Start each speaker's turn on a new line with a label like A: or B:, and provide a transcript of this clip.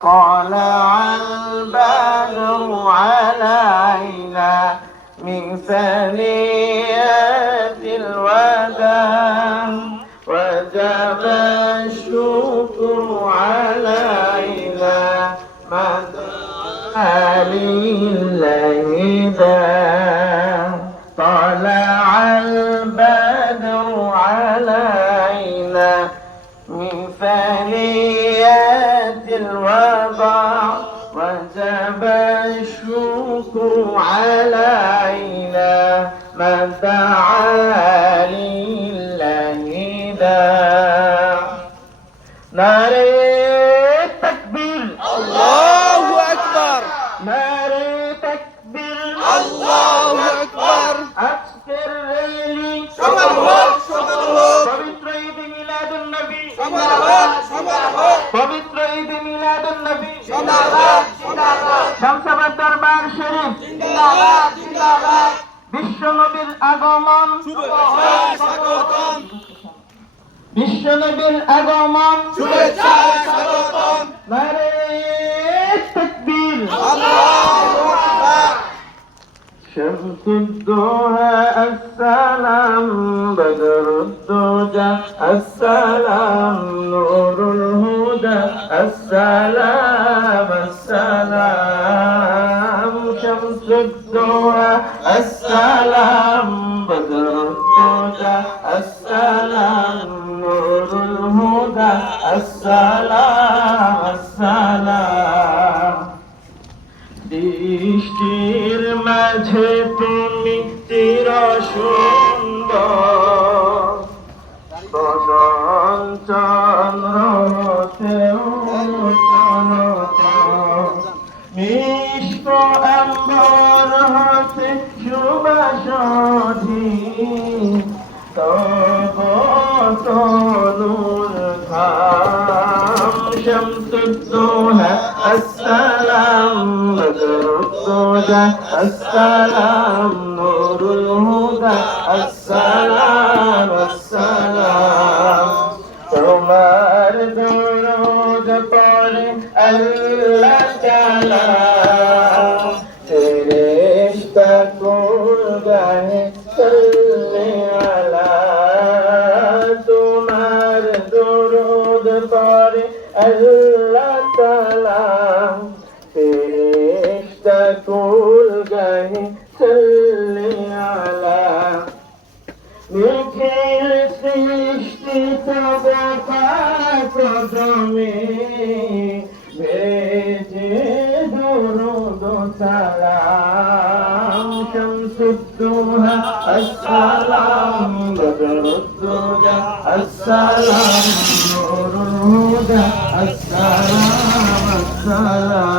A: طلع البدر علينا من ثنيات الوداع. وجب الشكر علينا مدى لله داع طلع البدر علينا من ثنيات الوضع وجب الشكر علينا من دعا পবিত্র ঈদ মিলাদুন নবী
B: সবার হোক সবার হোক
A: শামসাবাদ দরবার শরীফ
B: জিন্দাবাদ জিন্দাবাদ
A: বিশ্ব নবীর আগমন
B: শুভেচ্ছা স্বাগতম
A: বিশ্ব নবীর আগমন
B: শুভেচ্ছা স্বাগতম
A: নারে তাকবীর
B: আল্লাহু আকবার
A: شمس الضحى السلام بدر الدجى السلام نور الهدى السلام السلام شمس الضحى السلام بدر الدجى السلام نور الهدى السلام السلام দৃষ্টির মাঝে তুমি চির সুন্দর বদন চন্দ্র হতেও মিষ্ট আম্বর হতে সুবাসধি তব তনুর ধাম শামসুদ্দোহা আসসালাম বদরুদ্দোজা আসসালাম নুরুল হুদা আসসালাম তোমার দরুদ পড়ে আল্লাহ তাআলা। ফেরেশতা গাহে সাল্লে আলা। তোমার দরুদ পড়ে আল্লাহ তাআলা। ফেরেশতা কুল গাহে আলা। নিখিল সৃষ্টি তবে পাকদমে ভেজে দরুদ সালাম শামসুদ্দোহা আসসালাম বদরুদ্দোজা আসসালাম নুরুল হুদা আসসালাম আসসালাম।